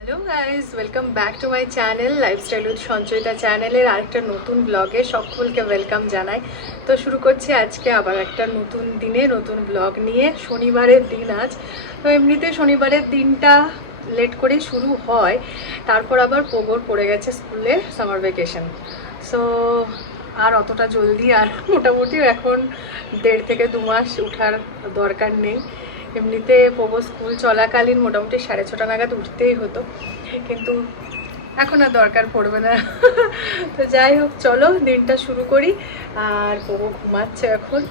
Hello guys, welcome back to my channel lifestyle with Sanchayita চ্যানেলের আরেকটা নতুন ব্লগে সকলকে ওয়েলকাম জানাই। তো শুরু করছি আজকে আবার একটা নতুন দিনে নতুন ব্লগ নিয়ে। শনিবারের দিন আজ। তো এমনিতে শনিবারের দিনটা লেট করেই শুরু হয়, তারপর আবার পোগোর পড়ে গেছে স্কুলে সামার ভ্যাকেশন। সো আর অতটা জলদি আর মোটামুটি এখন 1.5 থেকে 2 মাস ওঠার দরকার নেই। এমনিতে পোগো স্কুল চলাকালীন মোটামুটি 6:30 নাগাদ উঠতেই হতো, কিন্তু এখন আর দরকার পড়বে না। তো যাই হোক, চলো দিনটা শুরু করি। আর পোগো ঘুমাচ্ছে এখন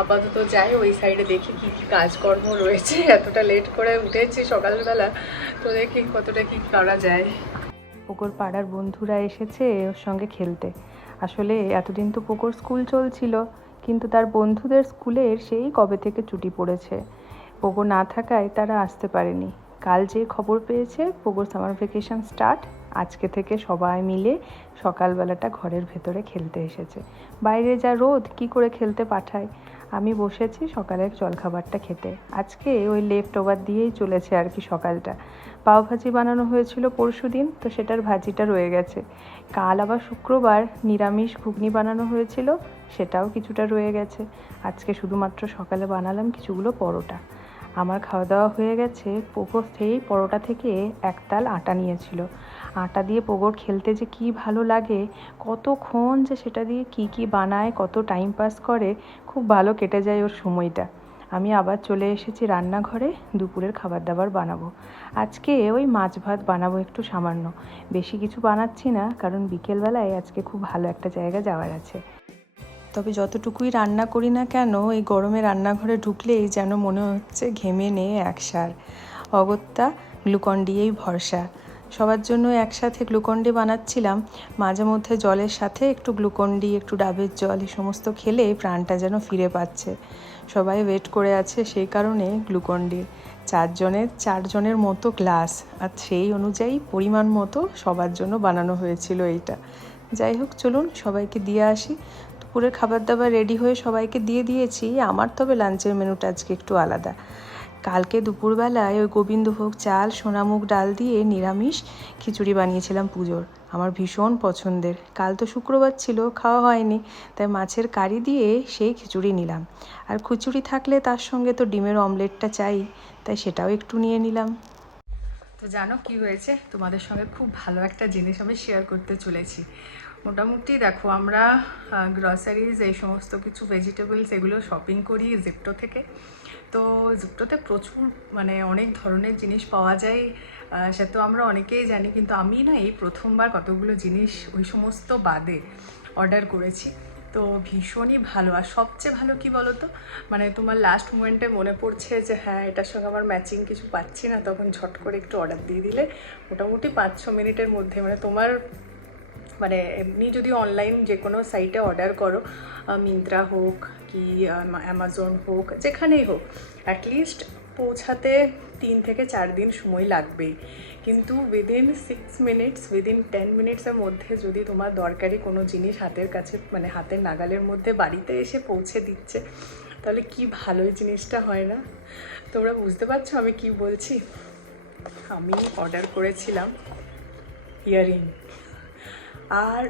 আপাতত। যাই ওই সাইডে দেখি কী কী কাজকর্ম রয়েছে, এতটা লেট করে উঠেছি সকালবেলা, তো দেখি কতটা কী করা যায়। পোগোর পাড়ার বন্ধুরা এসেছে ওর সঙ্গে খেলতে। আসলে এতদিন তো পোগোর স্কুল চলছিল, কিন্তু তার বন্ধুদের স্কুলের সেই কবে থেকে ছুটি পড়েছে। পোগো না থাকায় তারা আসতে পারেনি। কাল যে খবর পেয়েছে পোগোর সামার ভ্যাকেশন স্টার্ট, আজকে থেকে সবাই মিলে সকালবেলাটা ঘরের ভেতরে খেলতে এসেছে। বাইরে যা রোদ, কি করে খেলতে পাঠায়। আমি বসেছি সকালের জলখাবারটা খেতে। আজকে ওই লেফট ওভার দিয়েই চলেছে আর কি সকালটা। পাওভাজি বানানো হয়েছিল পরশুদিন, তো সেটার ভাজিটা রয়ে গেছে। কাল আবার শুক্রবার নিরামিষ ঘুগনি বানানো হয়েছিল, সেটাও কিছুটা রয়ে গেছে। আজকে শুধুমাত্র সকালে বানালাম কিছুগুলো পরোটা। আমার খাওয়া দাওয়া হয়ে গেছে। পোগো সেই পরোটা থেকে একতাল আটা নিয়েছিল। আটা দিয়ে পোগোর খেলতে যে কী ভালো লাগে, কতক্ষণ যে সেটা দিয়ে কি বানায়, কত টাইম পাস করে, খুব ভালো কেটে যায় ওর সময়টা। আমি আবার চলে এসেছি রান্নাঘরে, দুপুরের খাবার দাবার বানাবো। আজকে ওই মাছ ভাত বানাবো একটু সামান্য, বেশি কিছু বানাচ্ছি না, কারণ বিকেলবেলায় আজকে খুব ভালো একটা জায়গা যাওয়ার আছে। তবে যতটুকুই রান্না করি না কেন, এই গরমে রান্নাঘরে ঢুকলেই যেন মনে হচ্ছে ঘেমে নিয়ে একসার। অগত্যা গ্লুকন ডিয়েই ভরসা। সবার জন্য একসাথে গ্লুকন ডি বানাচ্ছিলাম। মাঝে মধ্যে জলের সাথে একটু গ্লুকন ডি, একটু ডাবের জল, এই সমস্ত খেলে প্রাণটা যেন ফিরে পাচ্ছে। সবাই ওয়েট করে আছে সেই কারণে গ্লুকন ডির। 4জনের মতো গ্লাস, আর সেই অনুযায়ী পরিমাণ মতো সবার জন্য বানানো হয়েছিল এইটা। যাই হোক, চলুন সবাইকে দিয়ে আসি। দুপুরের খাবার দাবার রেডি হয়ে সবাইকে দিয়ে দিয়েছি। আমার তবে লাঞ্চের মেনুটা আজকে একটু আলাদা। কালকে দুপুরবেলায় ওই গোবিন্দভোগ চাল, সোনামুগ ডাল দিয়ে নিরামিষ খিচুড়ি বানিয়েছিলাম পুজোর। আমার ভীষণ পছন্দের। কাল তো শুক্রবার ছিল, খাওয়া হয়নি, তাই মাছের কারি দিয়ে সেই খিচুড়ি নিলাম। আর খিচুড়ি থাকলে তার সঙ্গে তো ডিমের অমলেটটা চাই, তাই সেটাও একটু নিয়ে নিলাম। তো জানো কি হয়েছে, তোমাদের সঙ্গে খুব ভালো একটা জিনিস আমি শেয়ার করতে চলেছি। মোটামুটি দেখো, আমরা গ্রসারিজ, এই সমস্ত কিছু ভেজিটেবলস, এগুলো শপিং করি জিপ্টো থেকে। তো জিপ্টোতে প্রচুর অনেক ধরনের জিনিস পাওয়া যায়, সে তো আমরা অনেকেই জানি, কিন্তু আমি না এই প্রথমবার কতগুলো জিনিস ওই সমস্ত বাদে অর্ডার করেছি। তো ভীষণই ভালো। আর সবচেয়ে ভালো কি বলো তো, তোমার লাস্ট মোমেন্টে মনে পড়ছে যে হ্যাঁ এটার সঙ্গে আমার ম্যাচিং কিছু পাচ্ছি না, তখন ঝট করে একটু অর্ডার দিয়ে দিলে মোটামুটি 5-6 মিনিটের মধ্যে তোমার এমনি যদি অনলাইন যে কোনো সাইটে অর্ডার করো, মিন্ত্রা হোক কি অ্যামাজন হোক, যেখানেই হোক, অ্যাটলিস্ট পৌঁছাতে 3 থেকে 4 দিন সময় লাগবেই। কিন্তু উইদিন 6 মিনিটস, উইদিন 10 মিনিটসের মধ্যে যদি তোমার দরকারি কোনো জিনিস হাতের কাছে, হাতের নাগালের মধ্যে বাড়িতে এসে পৌঁছে দিচ্ছে, তাহলে কি ভালোই জিনিসটা হয় না? তোমরা বুঝতে পারছো আমি কি বলছি? আমি অর্ডার করেছিলাম ইয়াররিং, আর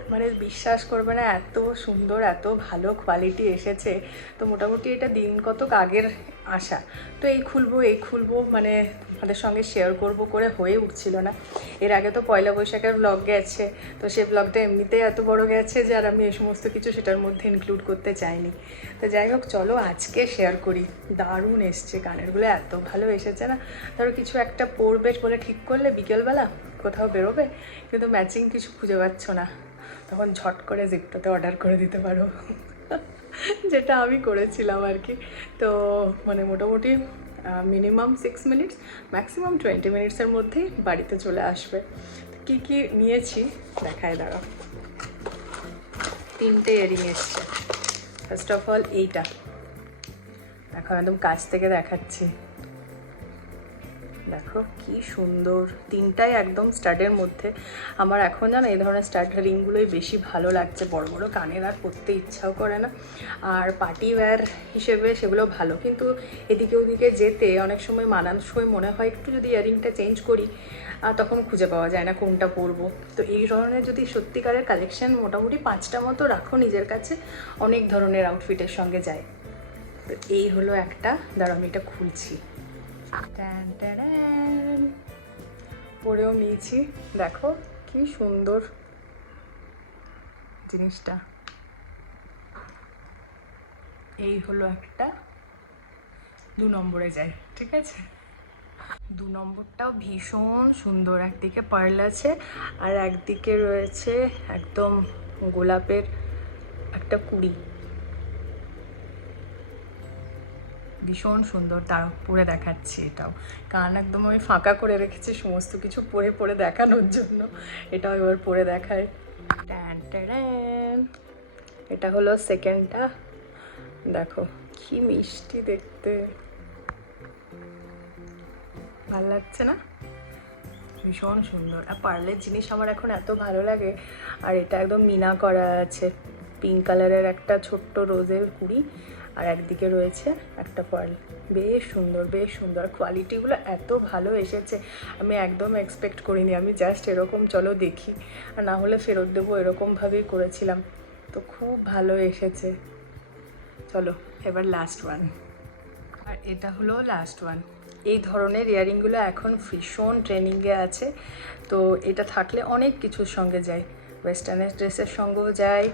বিশ্বাস করবে না, এত সুন্দর, এত ভালো কোয়ালিটি এসেছে। তো মোটামুটি এটা দিন কতক আগের আসা। তো এই খুলবো তোমাদের সঙ্গে শেয়ার করব করে হয়ে উঠছিল না। এর আগে তো পয়লা বৈশাখের ব্লগ গেছে, তো সেই ব্লগটা এমনিতেই এত বড় গেছে যে আর আমি এই সমস্ত কিছু সেটার মধ্যে ইনক্লুড করতে চাইনি। তো যাই হোক, চলো আজকে শেয়ার করি। দারুণ এসছে, কানেরগুলো এত ভালো এসেছে না। ধরো কিছু একটা পরবে বলে ঠিক করলে বিকেলবেলা কোথাও বেরোবে, কিন্তু ম্যাচিং কিছু খুঁজে পাচ্ছ না, তখন ঝট করে জিপ্টোতে অর্ডার করে দিতে পারো, যেটা আমি করেছিলাম আর কি। তো মোটামুটি মিনিমাম 6 মিনিটস, ম্যাক্সিমাম 20 মিনিটসের মধ্যেই বাড়িতে চলে আসবে। কি কি নিয়েছি দেখায় দাঁড়াও। 3টে ইয়ারিং এসছে। ফার্স্ট অফ অল এইটা দেখো, একদম কাছ থেকে দেখাচ্ছি, দেখো কি সুন্দর। 3টাই একদম স্টাডের মধ্যে। আমার এখন জানো এই ধরনের স্টাড রিংগুলোই বেশি ভালো লাগছে, বড় বড় কানের আর পরতে ইচ্ছাও করে না। আর পার্টি ওয়্যার হিসেবে সেগুলো ভালো, কিন্তু এদিকে ওদিকে যেতে অনেক সময় মানানসই মনে হয় একটু যদি ইয়ারিংটা চেঞ্জ করি, তখন খুঁজে পাওয়া যায় না কোনটা পরবো। তো এই ধরনের যদি সত্যিকারের কালেকশন মোটামুটি 5টা মতো রাখো নিজের কাছে, অনেক ধরনের আউটফিটের সঙ্গে যায়। তো এই হলো একটা, দাঁড়াও আমি এটা খুলছি। পরেও নিয়েছি, দেখো কি সুন্দর জিনিসটা। এই হলো একটা, 2 নম্বরে যায়, ঠিক আছে। 2 নম্বরটাও ভীষণ সুন্দর, একদিকে পার্ল আছে আর একদিকে রয়েছে একদম গোলাপের একটা কুড়ি, ভীষণ সুন্দর। তারও পরে দেখাচ্ছি, এটাও কান একদম আমি ফাঁকা করে রেখেছি সমস্ত কিছু পরে পরে দেখানোর জন্য। এটাও এবার পরে দেখায়। এটা হলো সেকেন্ডটা, দেখো কি মিষ্টি দেখতে, ভালো লাগছে না? ভীষণ সুন্দর। আর পার্লের জিনিস আমার এখন এত ভালো লাগে। আর এটা একদম মিনা করা আছে, পিঙ্ক কালারের একটা ছোট্ট রোজের কুড়ি, আর একদিকে রয়েছে একটা পার্ল। বেশ সুন্দর, বেশ সুন্দর। কোয়ালিটিগুলো এত ভালো এসেছে, আমি একদম এক্সপেক্ট করিনি। আমি জাস্ট এরকম চলো দেখি, আর না হলে ফেরত দেবো এরকমভাবেই করেছিলাম। তো খুব ভালো এসেছে। চলো এবার লাস্ট ওয়ান, আর এটা হলো লাস্ট ওয়ান। এই ধরনের ইয়ারিংগুলো এখন ভীষণ ট্রেনিংয়ে আছে। তো এটা থাকলে অনেক কিছুর সঙ্গে যায়, ওয়েস্টার্নের ড্রেসের সঙ্গেও যায়,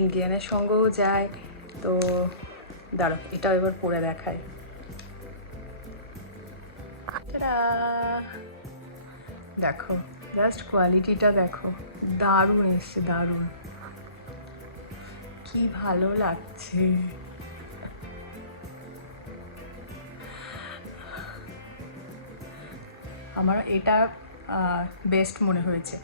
ইন্ডিয়ানের সঙ্গেও যায়। তো দাঁড়াও এটাও এবার পরে দেখায়। দেখো জাস্ট কোয়ালিটিটা দেখো, দারুণ এসছে, দারুণ, কি ভালো লাগছে। আমার এটা বেস্ট মনে হয়েছে।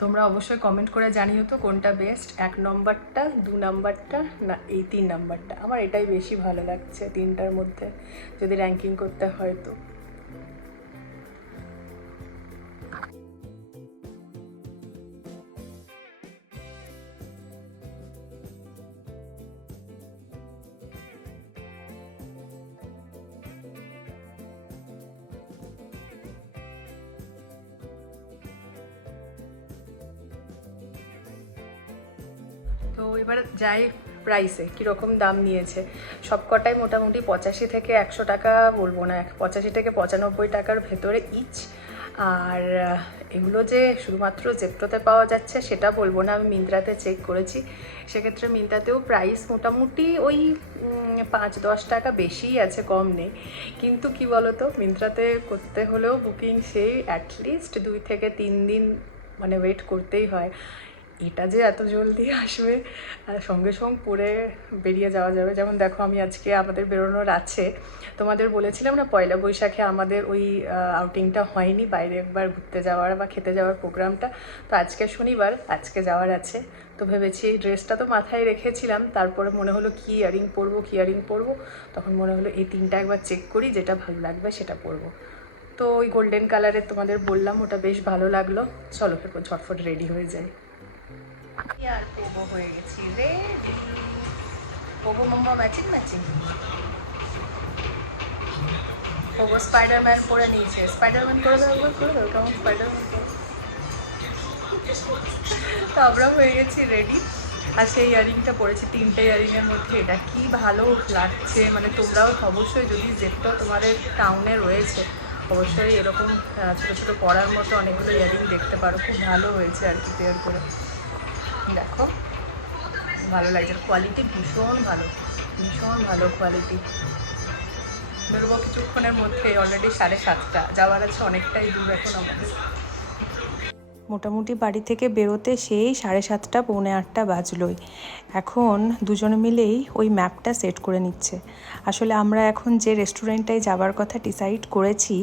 তোমরা অবশ্যই কমেন্ট করে জানিও তো কোনটা বেস্ট, 1 নম্বরটা, 2 নম্বরটা না এই 3 নম্বরটা। আমার এটাই বেশি ভালো লাগছে 3টার মধ্যে যদি র্যাঙ্কিং করতে হয়। তো তো এবার যাই প্রাইসে, কীরকম দাম নিয়েছে। সব কটাই মোটামুটি 85 থেকে 100 টাকা, বলবো না 85 থেকে 95 টাকার ভেতরে ইচ। আর এগুলো যে শুধুমাত্র জেপ্টোতে পাওয়া যাচ্ছে সেটা বলবো না, আমি মিন্ত্রাতে চেক করেছি। সেক্ষেত্রে মিন্ত্রাতেও প্রাইস মোটামুটি ওই 5-10 টাকা বেশিই আছে, কম নেই। কিন্তু কি বলতো, মিন্ত্রাতে করতে হলেও বুকিং সেই অ্যাটলিস্ট 2 থেকে 3 দিন মানে ওয়েট করতেই হয়। এটা যে এত জলদি আসবে আর সঙ্গে সঙ্গে পরে বেরিয়ে যাওয়া যাবে। যেমন দেখো আমি আজকে আমাদের বেরোনোর আছে, তোমাদের বলেছিলাম না পয়লা বৈশাখে আমাদের ওই আউটিংটা হয়নি, বাইরে একবার ঘুরতে যাওয়ার বা খেতে যাওয়ার প্রোগ্রামটা। তো আজকে শনিবার, আজকে যাওয়ার আছে। তো ভেবেছি এই ড্রেসটা তো মাথায় রেখেছিলাম, তারপরে মনে হলো কি ইয়ারিং পরবো, কি ইয়ারিং পরবো। তখন মনে হলো এই 3টা একবার চেক করি, যেটা ভালো লাগবে সেটা পরবো। তো ওই গোল্ডেন কালারের তোমাদের বললাম, ওটা বেশ ভালো লাগলো। চলো এরপর ঝটফট রেডি হয়ে যাই। আর পোগো হয়ে গেছি রেডি। পোগো মাম্মা ম্যাচিং ম্যাচিং। পোগো স্পাইডারম্যান পরে নিয়েছে। স্পাইডারম্যান করে দাও, একবার করে দাও, কেমন স্পাইডারম্যান। তো আমরা হয়ে গেছি রেডি। আর সেই ইয়ারিংটা পরেছি, 3টে ইয়ারিংয়ের মধ্যে এটা কি ভালো লাগছে। মানে তোমরাও অবশ্যই যদি জেপ্টো তোমাদের টাউনে রয়েছে, অবশ্যই এরকম ছোটো ছোটো পরার মতো অনেকগুলো ইয়ারিং দেখতে পারো। খুব ভালো হয়েছে আর কি পেয়ার করে। দেখো ভালো লাগছে, কোয়ালিটি ভীষণ ভালো, ভীষণ ভালো কোয়ালিটি। বেরোবো কিছুক্ষণের মধ্যে, অলরেডি 7:30, যাওয়ার আছে অনেকটাই দূর এখন আমাদের। মোটামুটি বাড়ি থেকে বেরোতে সেই 7:30 পৌনে 8টা বাজলোই। এখন দুজনে মিলেই ওই ম্যাপটা সেট করে নিচ্ছে। আসলে আমরা এখন যে রেস্টুরেন্টটায় যাবার কথা ডিসাইড করেছি,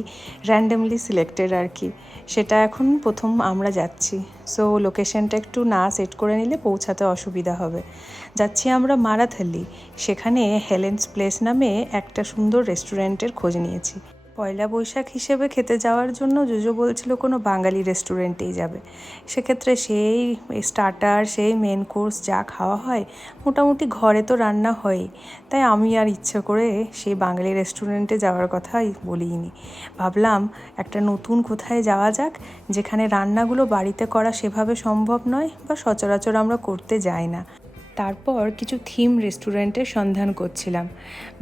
র্যান্ডমলি সিলেক্টেড আর কি, সেটা এখন প্রথম আমরা যাচ্ছি। সো লোকেশনটা একটু না সেট করে নিলে পৌঁছাতে অসুবিধা হবে। যাচ্ছি আমরা মারাথালি, সেখানে হেলেন্স প্লেস নামে একটা সুন্দর রেস্টুরেন্টের খোঁজ নিয়েছি। পয়লা বৈশাখ হিসেবে খেতে যাওয়ার জন্য জুজো বলছিল কোনো বাঙালি রেস্টুরেন্টেই যাবে। সেক্ষেত্রে সেই স্টার্টার, সেই মেন কোর্স যা খাওয়া হয় মোটামুটি ঘরে তো রান্না হয়ই, তাই আমি আর ইচ্ছে করে সেই বাঙালি রেস্টুরেন্টে যাওয়ার কথাই বলিনি। ভাবলাম একটা নতুন কোথায় যাওয়া যাক, যেখানে রান্নাগুলো বাড়িতে করা সেভাবে সম্ভব নয় বা সচরাচর আমরা করতে যাই না। তারপর কিছু থিম রেস্টুরেন্টের সন্ধান করছিলাম,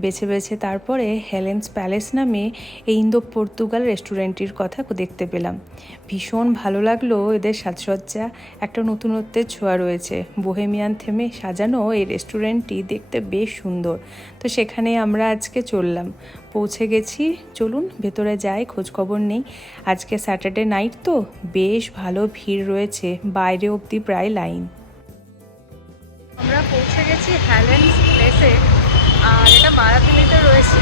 বেছে বেছে তারপরে হেলেন্স প্যালেস নামে এই ইন্দো পর্তুগাল রেস্টুরেন্টটির কথা দেখতে পেলাম। ভীষণ ভালো লাগলো এদের সাজসজ্জা, একটা নতুনত্বের ছোঁয়া রয়েছে। বোহেমিয়ান থেমে সাজানো এই রেস্টুরেন্টটি দেখতে বেশ সুন্দর। তো সেখানে আমরা আজকে চললাম, পৌঁছে গেছি। চলুন ভেতরে যাই, খোঁজখবর নেই। আজকে স্যাটারডে নাইট তো বেশ ভালো ভিড় রয়েছে, বাইরে অবধি প্রায় লাইন। আমরা পৌঁছে গেছি হেলেন্স প্লেসে, আর এটা মারাথালিতে রয়েছে।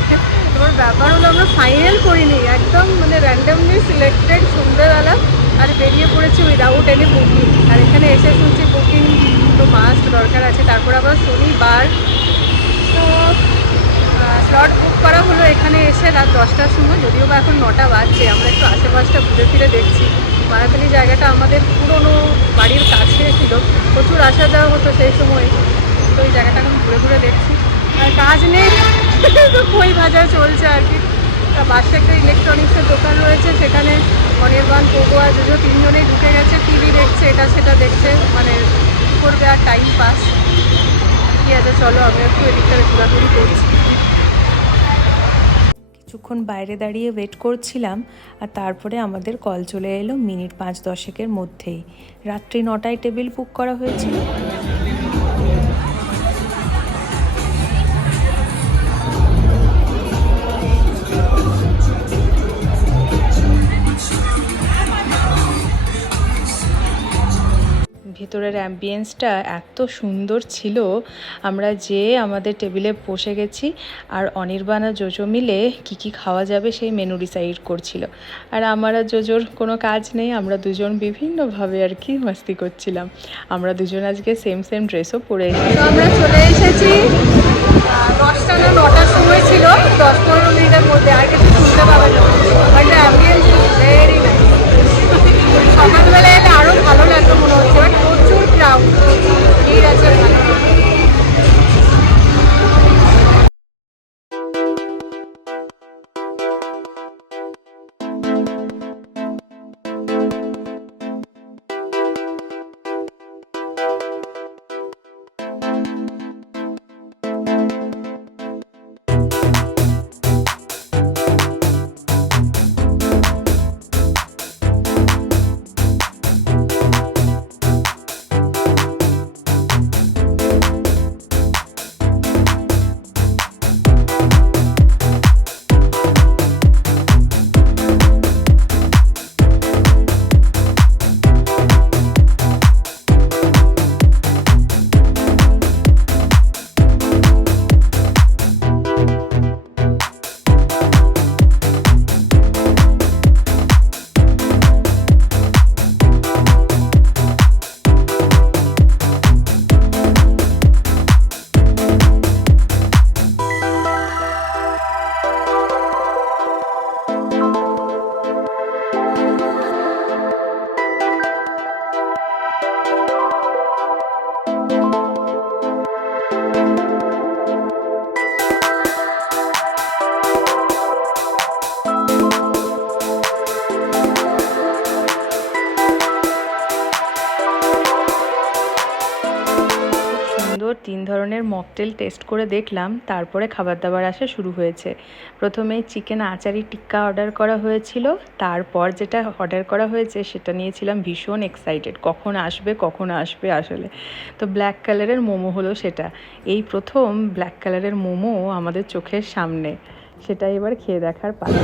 এবার ব্যাপার হলো আমরা ফাইনাল করিনি, একদম মানে র্যান্ডমলি সিলেক্টেড সন্ধ্যেবেলা, আর বেরিয়ে পড়েছি উইদাউট এনি বুকিং। আর এখানে এসে শুনছি বুকিং তো মাস্ট দরকার আছে। তারপর আবার শনিবার তো স্লট বুক করা হলো এখানে এসে রাত 10টার সময়, যদিও বা এখন 9টা বাজছে। আমরা একটু আশেপাশটা ঘুরে ফিরে দেখছি। মারাথালি জায়গাটা আমাদের পুরনো বাড়ির কাছে ছিল, প্রচুর আসা যাওয়া হতো সেই সময়। তো এই জায়গাটা এখন ঘুরে ঘুরে দেখছি, আর কাজ নেই তো খই ভাজা চলছে আর কি। পাশে একটা ইলেকট্রনিক্সের দোকান রয়েছে, সেখানে অনির্বাণ, পোগো আর জুজো তিনজনেই ঢুকে গেছে, টিভি দেখছে, এটা সেটা দেখছে, মানে করবে আর টাইম পাস। ঠিক আছে, চলো আমি একটু এদিকটা ঘোরাঘুরি করছি। কিছুক্ষণ বাইরে দাঁড়িয়ে ওয়েট করছিলাম, আর তারপরে আমাদের কল চলে এলো মিনিট 5-10 মধ্যেই। রাত্রি 9টায় টেবিল বুক করা হয়েছিল। ভেতরের অ্যাম্বিয়েন্সটা এত সুন্দর ছিল। আমরা যে আমাদের টেবিলে বসে গেছি, আর অনির্বাণ আর জোজো মিলে কী খাওয়া যাবে সেই মেনু ডিসাইড করছিল। আর আমার আর জোজোর কোনো কাজ নেই, আমরা দুজন বিভিন্নভাবে আর কি মাস্তি করছিলাম। আমরা দুজন আজকে সেম ড্রেসও পরে এসেছি। আমরা চলে এসেছি 10টা না 9টার সময় ছিল, 10-15 মিনিটের মধ্যে। আর কিছু শুনতে পাবে না, বাট অ্যাম্বিয়েন্স ভেরি নাইস। সকালবেলা এলে আরও ভালো লাগতো মনে হচ্ছে, বাট প্রচুর ক্রাউড, ভিড় আছে ভালো। সুন্দর 3 ধরনের মকটেল টেস্ট করে দেখলাম, তারপরে খাবার দাবার আসা শুরু হয়েছে। প্রথমে চিকেন আচারি টিক্কা অর্ডার করা হয়েছিল, তারপর যেটা অর্ডার করা হয়েছে সেটা নিয়েছিলাম ভীষণ এক্সাইটেড, কখন আসবে আসলে। তো ব্ল্যাক কালারের মোমো হলো সেটা। এই প্রথম ব্ল্যাক কালারের মোমো আমাদের চোখের সামনে, সেটা এবার খেয়ে দেখার পালা।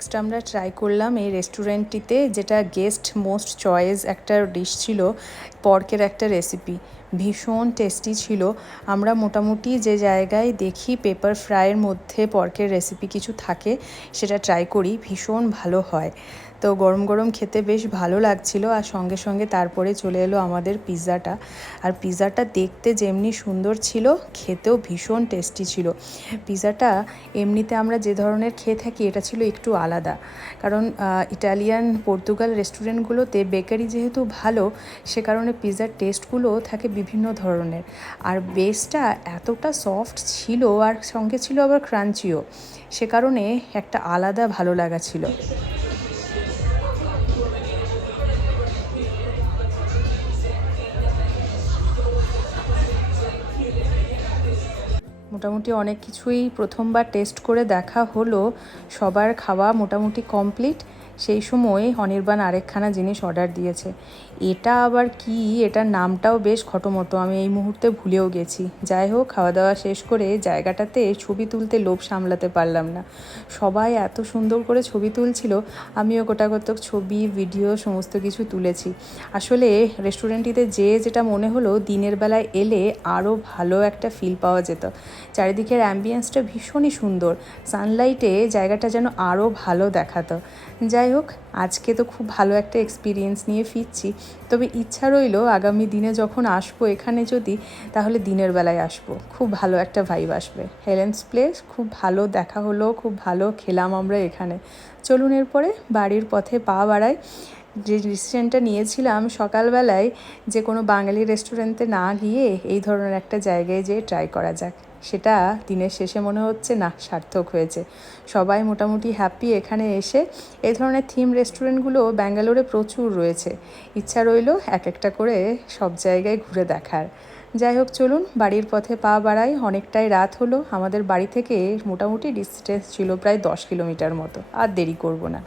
নেক্সট আমরা ট্রাই করলাম এই রেস্টুরেন্টটিতে, যেটা গেস্ট মোস্ট চয়েস একটা ডিশ ছিল, পর্কের একটা রেসিপি। ভীষণ টেস্টি ছিল। আমরা মোটামুটি যে জায়গায় দেখি পেপার ফ্রাইয়ের মধ্যে পর্কের রেসিপি কিছু থাকে সেটা ট্রাই করি, ভীষণ ভালো হয়। তো গরম গরম খেতে বেশ ভালো লাগছিল। আর সঙ্গে সঙ্গে তারপরে চলে এলো আমাদের পিৎজাটা। আর পিৎজাটা দেখতে যেমনি সুন্দর ছিল, খেতেও ভীষণ টেস্টি ছিল। পিৎজাটা এমনিতে আমরা যে ধরনের খেয়ে থাকি এটা ছিল একটু আলাদা, কারণ ইটালিয়ান পর্তুগাল রেস্টুরেন্টগুলোতে বেকারি যেহেতু ভালো, সে কারণে পিৎজার টেস্টগুলো থাকে বিভিন্ন ধরনের। আর বেসটা এতটা সফট ছিল আর সঙ্গে ছিল আবার ক্রাঞ্চিও, সে কারণে একটা আলাদা ভালো লাগা ছিল। মোটামুটি অনেক কিছুই প্রথমবার টেস্ট করে দেখা হলো, সবার খাওয়া মোটামুটি কমপ্লিট। সেই সময় অনির্বাণ আরেকখানা জিনিস অর্ডার দিয়েছে। এটা আবার কি, এটার নামটাও বেশ খটোমটো, আমি এই মুহূর্তে ভুলেও গেছি। যাই হোক, খাওয়া দাওয়া শেষ করে জায়গাটাতে ছবি তুলতে লোভ সামলাতে পারলাম না। সবাই এত সুন্দর করে ছবি তুলছিল, আমিও গোটাকতক ছবি ভিডিও সমস্ত কিছু তুলেছি। আসলে রেস্টুরেন্টটিতে যেটা মনে হলো, দিনের বেলায় এলে আরও ভালো একটা ফিল পাওয়া যেত। চারিদিকের অ্যাম্বিয়েন্সটা ভীষণই সুন্দর, সানলাইটে জায়গাটা যেন আরও ভালো দেখাতো। যাই হোক, আজকে তো খুব ভালো একটা এক্সপিরিয়েন্স নিয়ে ফিরছি। তবে ইচ্ছা রইল আগামী দিনে যখন আসবো এখানে, যদি তাহলে দিনের বেলায় আসবো, খুব ভালো একটা ভাইব আসবে। হেলেন্স প্লেস খুব ভালো দেখা হলো, খুব ভালো খেলাম আমরা এখানে। চলুন এরপরে বাড়ির পথে পা বাড়াই। যে ডিসিশনটা নিয়েছিলাম সকালবেলায়, যে কোনো বাঙালি রেস্টুরেন্টে না গিয়ে এই ধরনের একটা জায়গায় যেয়ে ট্রাই করা যাক, সেটা দিনের শেষে মনে হচ্ছে না সার্থক হয়েছে। সবাই মোটামুটি হ্যাপি এখানে এসে। এই ধরনের থিম রেস্টুরেন্টগুলো ব্যাঙ্গালোরে প্রচুর রয়েছে। ইচ্ছা রইল এক একটা করে সব জায়গায় ঘুরে দেখার। যাই হোক, চলুন বাড়ির পথে পা বাড়াই। অনেকটাই রাত হলো। আমাদের বাড়ি থেকে মোটামুটি ডিস্টেন্স ছিল প্রায় 10 কিলোমিটার মতো। আর দেরি করব না।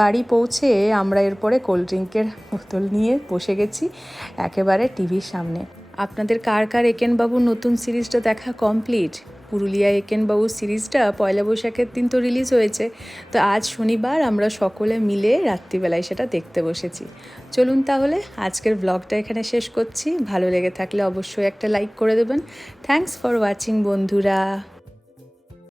বাড়ি পৌঁছে আমরা এরপরে কোল্ড ড্রিঙ্কের বোতল নিয়ে বসে গেছি একেবারে টিভির সামনে। আপনাদের কার কার একেনবাবুর নতুন সিরিজটা দেখা কমপ্লিট? পুরুলিয়া একেনবাবুর সিরিজটা পয়লা বৈশাখের দিন তো রিলিজ হয়েছে, তো আজ শনিবার আমরা সকলে মিলে রাত্রিবেলায় সেটা দেখতে বসেছি। চলুন তাহলে আজকের ব্লগটা এখানে শেষ করছি। ভালো লেগে থাকলে অবশ্যই একটা লাইক করে দেবেন। থ্যাঙ্কস ফর ওয়াচিং বন্ধুরা।